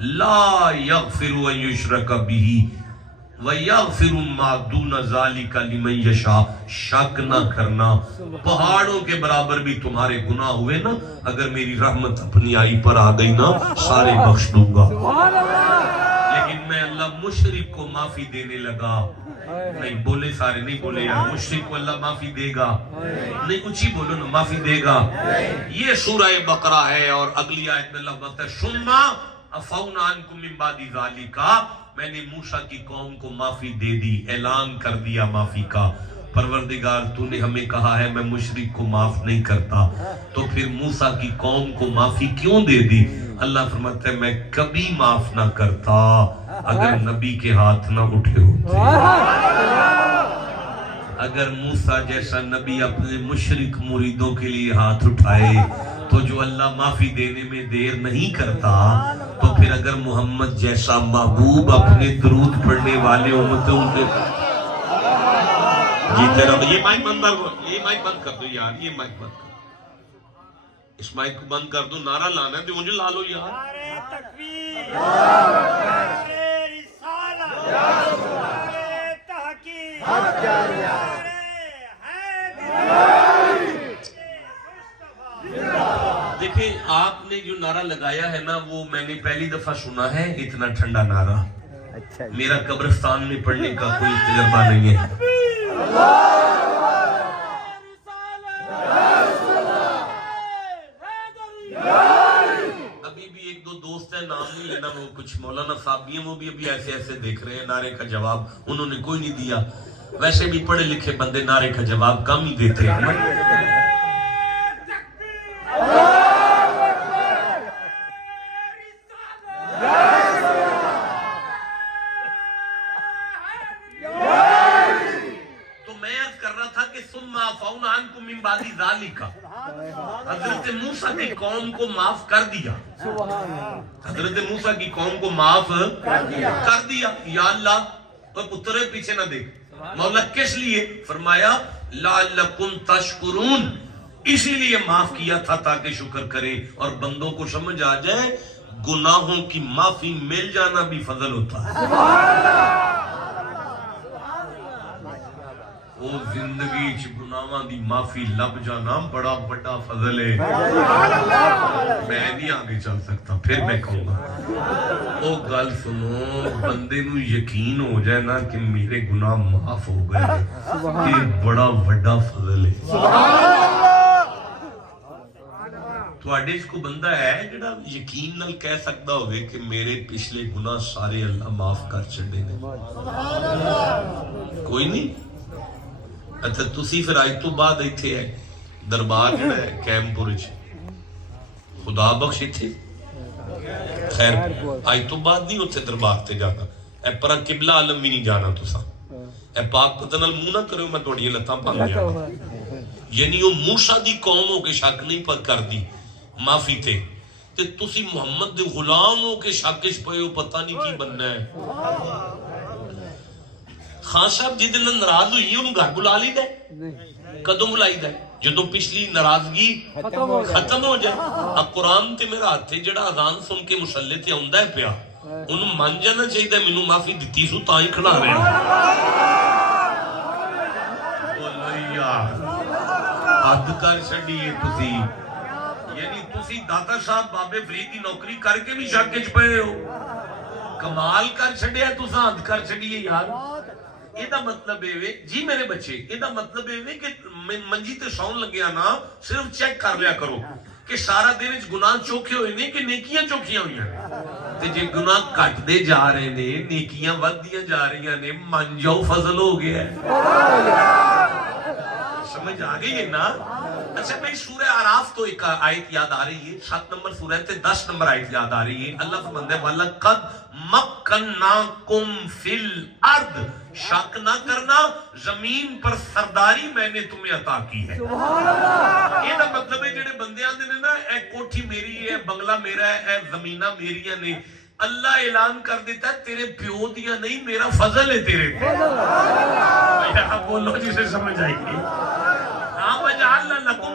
لا یغفر ان یشرک بہ وَيَغْفِرُ مَا دُونَ ذَلِكَ لِمَنْ یشاء. شک نہ کرنا پہاڑوں کے برابر بھی تمہارے گناہ ہوئے نا، اگر میری رحمت اپنی آئی پر آ گئی نا سارے بخش دوں گا. لیکن میں اللہ مشرک کو معافی دینے لگا. نہیں بولے سارے، نہیں بولے یار. مشرک کو اللہ معافی دے گا؟ نہیں اونچی بولو نا، معافی دے گا. یہ سورہ بقرہ ہے اور اگلی آیت میں اللہ بولتا ہے ثم عفونا عنکم من بعد ذلک، میں نے موسیٰ کی قوم کو معافی دے دی، اعلان کر دیا معافی کا. پروردگار تو نے ہمیں کہا ہے میں مشرک کو معاف نہیں کرتا، تو پھر موسیٰ کی قوم کو معافی کیوں دے دی؟ اللہ فرماتا ہے میں کبھی معاف نہ کرتا اگر نبی کے ہاتھ نہ اٹھے ہوتے. اگر موسیٰ جیسا نبی اپنے مشرک مریدوں کے لیے ہاتھ اٹھائے تو جو اللہ معافی دینے میں دیر نہیں کرتا، تو پھر اگر محمد جیسا محبوب اپنے درود پڑھنے والے امتوں کے یہ مائک بند کر دو، یہ مائک بند کر دو یار، یہ مائک بند کر دو، اس مائک کو بند کر دو. نعرہ لانا ہے تو مجھے لا لو یار. نعرہ تکبیر، نعرہ رسالت، نعرہ تحقیق، نعرہ حیدری. دیکھیں آپ نے جو نعرہ لگایا ہے نا وہ میں نے پہلی دفعہ سنا ہے. اتنا ٹھنڈا نعرہ میرا قبرستان میں پڑھنے کا کوئی تجربہ نہیں ہے. ابھی بھی ایک دو دوست ہیں، نام نہیں لینا، وہ کچھ مولانا صاحب بھی ہیں، وہ بھی ابھی ایسے ایسے دیکھ رہے ہیں. نعرے کا جواب انہوں نے کوئی نہیں دیا. ویسے بھی پڑھے لکھے بندے نعرے کا جواب کم ہی دیتے ہیں. حضرت موسیٰ کی قوم کو معاف کر دیا، حضرت موسیٰ کی قوم کو معاف کر دیا. یا اللہ تو پترے پیچھے نہ دیکھ. مولا کس لیے؟ فرمایا لعلکم تشکرون، اسی لیے معاف کیا تھا تاکہ شکر کریں اور بندوں کو سمجھ آ جائے گناہوں کی معافی مل جانا بھی فضل ہوتا ہے. وہ زندگی چ گناہاں دی معافی لب جانا بڑا بڑا فضل ہے. میں نہیں آگے چل سکتا، پھر میں کہوں گا. وہ گل سنو، بندے نو یقین ہو جائے نا کہ میرے گناہ معاف ہو گئے، یہ بڑا بڑا فضل ہے. تواڈے اس کو بندہ ہے جڑا یقین نال کہہ سکتا ہوئے کہ میرے پچھلے گناہ سارے اللہ معاف کر چھڑے نے؟ کوئی نہیں. اچھا تسی پھر آج تو بعد ایتھے ہے دربار جڑا ہے کیمپور وچ خدا بخش ایتھے، خیر آج تو بعد نہیں اوتھے دربار تے جانا. اے پرا قبلہ عالم بھی نہیں جانا تساں. اے پاک پتہ نال منہ نہ کرو میں تہاڈیاں لتاں بھن جاواں. یعنی وہ موسیٰ دی قوم ہو کے شک نہیں پر کر دی معافی تے تسی محمد دے غلام ہو کے شکش پئے ہو پتہ نہیں کی بننا ہے. خان صاحب جی دل ناراض ہوئی انہوں گھر بلا لی دے، کدوں بلائی دے جدوں پچھلی ناراضگی ختم ہو جائے. اب قرآن تے میرا ہاتھ ہے جڑا اذان سن کے مسلے تے آندا ہے پیا، انہوں من جانا چاہیے مینوں معافی دتی سو تاں ہی کھڑا رہا. حد کر چھڈیے تسی. یعنی تسی داتا صاحب بابے فرید دی نوکری کر کے بھی شک وچ پئے ہو. کمال کر چھڈیا تساں، حد کر چھڈیے یار. یہ مطلب ہے جی میرے بچے، یہ مطلب ہے کہ منجی تے سون لگیا نا صرف چیک کر لیا کرو کہ سارا دن گناہ چوکھے ہوئے نے کہ نیکیاں چوکھیاں ہوئی ہیں. تے جے گناہ کٹدے جا رہے نے، نیکیاں ودیاں جا رہی نے، من جاؤ فضل ہو گیا ہے. سمجھ آ گئی ہے نا؟ اچھا میں سورہ اعراف تو ایک آیت یاد آ رہی ہے، 7 نمبر سورہ تے 10 نمبر آیت یاد آ رہی ہے. اللہ فرماتا ہے وَلَقَدْ مَكَّنَّاكُمْ فِي الْأَرْضِ، شک نہ کرنا زمین پر سرداری میں نے تمہیں عطا کی ہے. یہ مطلب ہے جڑے بندے آندے نے نا اے کوٹھی میری ہے، بنگلہ میرا ہے، اے زمینہ میریاں نے، اللہ اعلان کر دیتا ہے تیرے پیو دیا نہیں، میرا فضل ہے تیرے پہ. بولو جسے سمجھ آئی گی. وَجَعَلْنَا لَكُمْ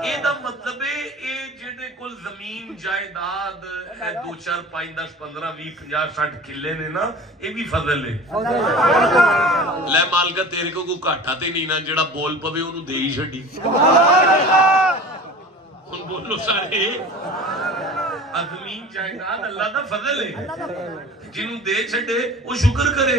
ਇਹਦਾ ਮਤਲਬ ਇਹ ਜਿਹੜੇ ਕੋਲ ਜ਼ਮੀਨ ਜਾਇਦਾਦ 2 4 5 10 15 20 50 60 ਕਿੱਲੇ ਨੇ ਨਾ ਇਹ ਵੀ ਫਜ਼ਲ ਹੈ। ਲੈ ਮਾਲਕਾ ਤੇਰੇ ਕੋ ਕੋਈ ਘਾਟਾ ਤੇ ਨਹੀਂ ਨਾ ਜਿਹੜਾ ਬੋਲ ਪਵੇ ਉਹਨੂੰ ਦੇ ਹੀ ਛੱਡੀ। ਹੁਣ ਬੋਲੋ ਸਾਰੇ ਜ਼ਮੀਨ ਜਾਇਦਾਦ ਅੱਲਾ ਦਾ ਫਜ਼ਲ ਹੈ ਜਿਹਨੂੰ ਦੇ ਛੱਡੇ ਉਹ ਸ਼ੁਕਰ ਕਰੇ।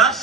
10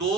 2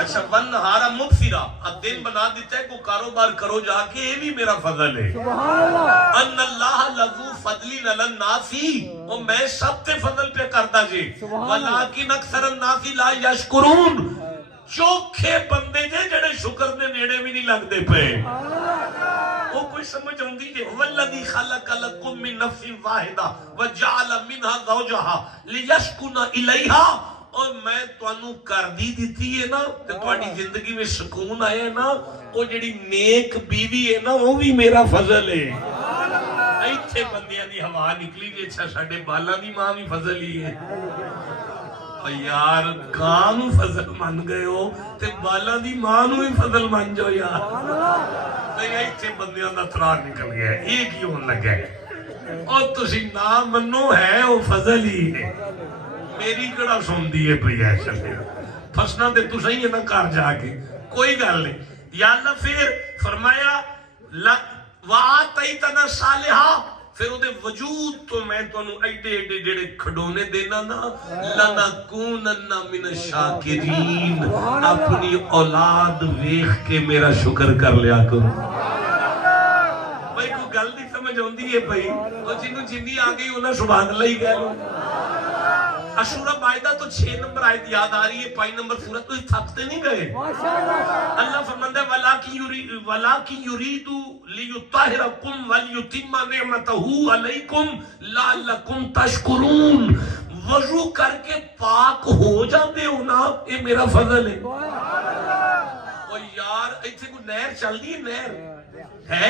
اچھا ونہارا مبصرا، اب دن بنا دیتا ہے کو کاروبار کرو جا کے، یہ بھی میرا فضل ہے۔ ان اللہ لذو فضل علی الناس، اور میں سب تے فضل پہ کرتا جی، ولیکن اکثر الناس لا یشکرون، چوکھے بندے جے جڑے شکر دے نیڑے بھی نہیں لگتے پہ۔ وہ کوئی سمجھ ہوندی جے والذی خلق لکم من نفس واحدہ وجعل منها زوجها لیسکن الیہا، اور میں توانوں کر دی دیتی ہے نا تے تواڈی زندگی میں سکون آئے نا، وہ جڑی نیک بیوی ہے نا وہ بھی میرا فضل ہے۔ ایتھے بندیاں دی ہوا نکلی جی، اچھا ساڈے بالاں دی ماں بھی فضل ہی ہے۔ یار کام فضل مان گئے ہو تے بالاں دی ماں نو بھی فضل مان جو یار۔ ایتھے بندیاں دا ترار نکل گیا ہے، یہ کی ہون لگا ہے، اور تسی نہ منو ہے وہ فضل ہی ہے۔ میری کڑا سن دیئے پہ ہے چلے فسنا دے تو صحیح ہے نا کار جا کے، کوئی گل نہیں۔ یا اللہ پھر فرمایا وَآتَيْتَنَا صَالِحًا، پھر وہ دے وجود تو میں تو انہوں ایڈے ایڈے جڑے کھڑونے دینا نا، لَنَكُونَنَّ مِنَ الشَّاكِرِينَ، اپنی اولاد ویخ کے میرا شکر کر لیا کرو۔ بھائی کوئی گل نہیں سمجھ ہوندی ہے بھائی، وہ جنہوں جنی آگئی انہوں سبحان اللہ ہی کہہ لو۔ اشورہ مائدہ تو 6 نمبر آیت یاد آ رہی ہے، 5 نمبر سورت، تو تھکتے نہیں گئے۔ اللہ فرماندہ ہے وَلَاكِنْ يُرِيدُ لِيُطَّهِرَكُمْ وَلِيُتِمَّ نِعْمَتَهُ عَلَيْكُمْ لَعَلَّكُمْ تَشْكُرُونَ، وضو کر کے پاک ہو جاندے ہو نا، یہ میرا فضل ہے۔ اور یار ایتھے کوئی نہر چل دی ہے، نہر ہے،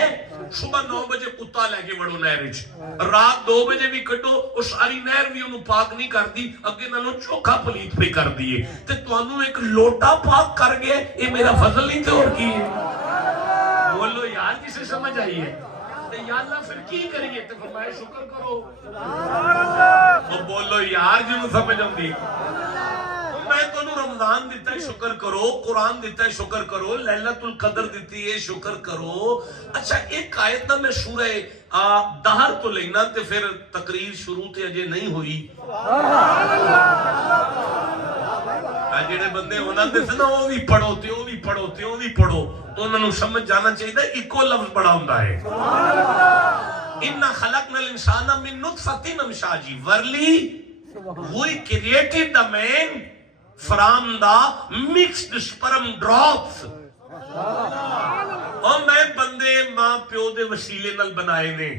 صبح 9 بجے کتا لے کے وڑو نہرچ، رات 2 بجے بھی کٹو، اور ساری نہر بھی انہوں پاک نہیں کر دی، اگے نالوں چوکھا پلیت پہ کر دیئے، تے تو انہوں ایک لوٹا پاک کر گئے، یہ میرا فضل نہیں تھے اور کی ہے۔ بولو یار جسے سمجھ آئی ہے، تے یا اللہ پھر کی کریے، تے فرمائے شکر کرو۔ تو بولو یار جنہوں سمجھ ہوں دی، میں تو انہوں رمضان دیتا ہے شکر کرو، قرآن دیتا ہے شکر کرو، لیلۃ القدر دیتی ہے شکر کرو۔ اچھا ایک آیت نا میں سورہ دہر تو لینا تے پھر تقریر شروع تے اجے نہیں ہوئی۔ جڑے بندے ہونا تے سنا وہ بھی پڑھو تے وہ بھی پڑھو تے وہ بھی پڑھو، انہوں نے سمجھ جانا چاہیے ایکو لفظ بڑا ہوندہ ہے۔ اِنَّا خَلَقْنَا الْإِنسَانَ مِن نُطْفَةٍ أَمْشَاجٍ، verily we created the man from the mixed sperm drops، اور میں بندے ماں پیو دے وسیلے نال بنائے نے،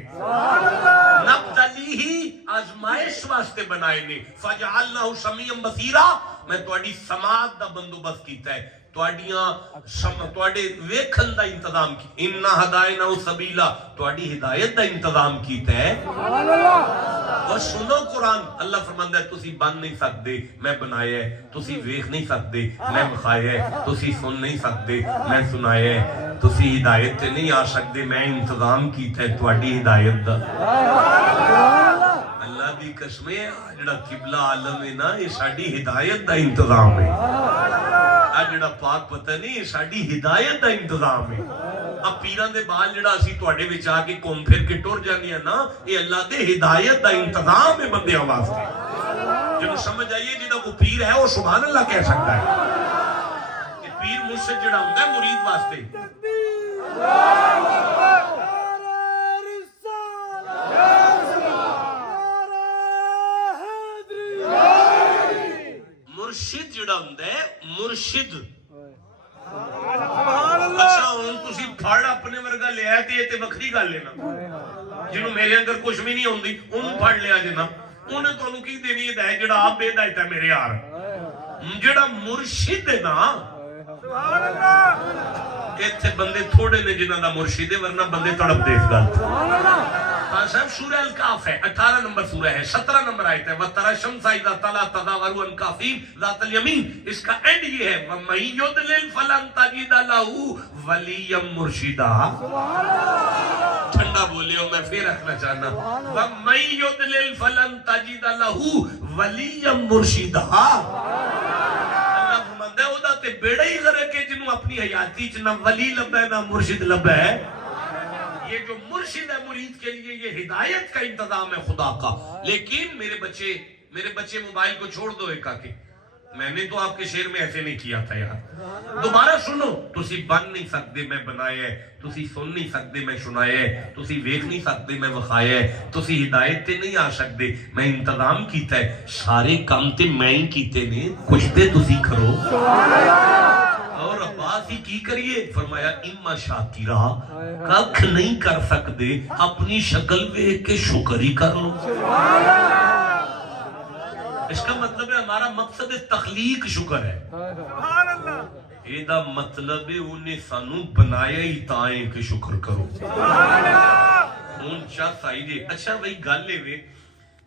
نبتلیہ آزمائش واسطے بنائے نے، فَجَعَلْنَاهُ سَمِيعًا بَصِيرًا، میں تواڈی سماعت دا بندوبست کیتا ہے، تواڈے ویکھن دا انتظام کی، اِنَّا هَدَيْنَاهُ السَّبِيلَ، تواڈی ہدایت دا انتظام کیتا ہے۔ اور سنو قرآن، اللہ فرماندا ہے تسی بن نہیں سکتے میں بنایا ہے، تسی ویکھ نہیں سکتے میں بخایا ہے، تسی سن نہیں سکتے میں سنایا ہے، تسی ہدایت تے نہیں آ سکتے میں انتظام کیتا ہے تواڈی ہدایت دا۔ اللہ دی قسم ہے جڑا قبلہ عالم ہے نا، یہ ساڈی ہدایت دا انتظام ہے۔ جڑا پاک پتہ نہیں یہ ساڈی ہدایت دا انتظام ہے۔ اب پیران دے بال جڑا اسی تواڈے وچ آ کے گھوم پھر کے ٹر جانے ہیں نا، یہ اللہ دے ہدایت دا انتظام ہے بندے واسطے۔ جنہوں سمجھ آئیے جنہوں کو پیر ہے وہ سبحان اللہ کہہ سکتا ہے کہ پیر مرشد جڑا ہوتا ہے مرید واسطے۔ مرشد جڑا ہوتا ہے مرشد، اچھا ہوں تسی پھڑ اپنے ورگا لے آئے تے تے بکری گا لینا، جنہوں میرے اندر کچھ بھی نہیں ہوندی انہوں پھڑ لیا جنا، انہیں تو انہوں کی دینی ہے جڑا آپ بے دائتا ہے میرے یار، جڑا مرشد ہے نا، ایتھے بندے تھوڑے نے جنہاں دا مرشد ہے ورنہ بندے تڑپ دے اس گل۔ صاحب سورہ الکاف ہے، 18 نمبر سورہ ہے، 17 نمبر آیت ہے، وَتَرَى الشَّمْسَ إِذَا طَلَعَتْ تَزَاوَرُ عَنْ كَهْفِهِمْ ذَاتَ الْيَمِينِ، اس کا اینڈ یہ ہے وَمَن يُضْلِلْ فَلَن تَجِدَ لَهُ وَلِيًّا مُرْشِدًا۔ ٹھنڈا بولے ہو میں پھر رکھنا چاہنا، وَمَن يُضْلِلْ فَلَن تَجِدَ لَهُ وَلِيًّا مُرْشِدًا۔ اللہ فرماندا ہے او دا تے بیڑا ہی غرق ہے جنوں اپنی حیاتی چ نہ ولی لبا ہے نہ مرشد لبا ہے۔ یہ جو مرشد ہے مرید کے لیے یہ ہدایت کا انتظام ہے خدا کا۔ لیکن میرے بچے موبائل کو چھوڑ دو ایک آکے، میں نے تو آپ کے شعر میں ایسے نہیں کیا تھا یار. دوبارہ سنو. تسی بن نہیں سکتے میں بنایا ہے, تسی سن نہیں سکتے میں سنایا ہے, تسی ویکھ نہیں سکتے میں وکھایا ہے, تسی ہدایت تے نہیں آ سکتے میں انتظام کیتا ہے. سارے کام تے میں ہی کیتے نے, کچھ تے تسی کرو. اور عباس ہی کی کریے, فرمایا اما شاکرہ, ککھ نہیں کر سکتے, اپنی شکل ویکھ کے شکر ہی کر لو. اس کا مطلب ہے ہمارا مقصد تخلیق شکر ہے. ایدہ مطلب ہے انہیں سانو بنایا ہی تائیں کہ شکر کرو. اونچا سائیدے. اچھا وہی گالے میں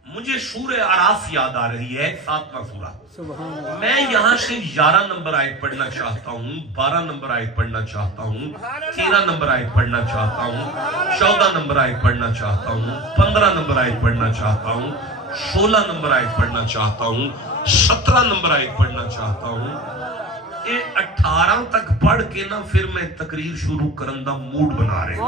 مجھے سورہ اعراف یاد آ رہی ہے, 7واں سورہ. میں یہاں سے 11 نمبر آیت پڑھنا چاہتا ہوں, 12 نمبر آیت پڑھنا چاہتا ہوں, 13 نمبر آیت پڑھنا چاہتا ہوں, 14 نمبر آیت پڑھنا چاہتا ہوں, 15 نمبر آیت پڑھنا چاہتا ہوں, 16 نمبر آیت پڑھنا چاہتا ہوں, 17 نمبر آیت پڑھنا چاہتا ہوں. اے 18 تک پڑھ کے نا پھر میں تقریر شروع کرن دا موڈ بنا رہے ہیں.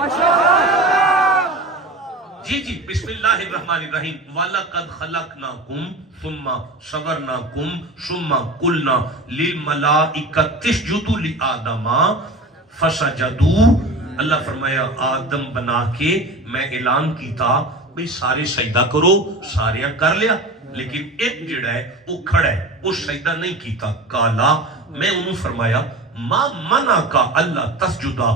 جی بسم اللہ الرحمن الرحیم. وَلَقَدْ خَلَقْنَاكُمْ ثُمَّ صَوَّرْنَاكُمْ ثُمَّ قُلْنَا لِلْمَلَائِكَةِ اسْجُدُوا لِآدَمَ فَسَجَدُوا. اللہ فرمایا آدم بنا کے میں اعلان کیتا بھئی سارے سجدہ کرو, سارے کر لیا, لیکن ایک جڑا ہے وہ کھڑا ہے, وہ سجدہ نہیں کیتا. کالا, میں انہوں فرمایا ما منع کا اللہ تسجدہ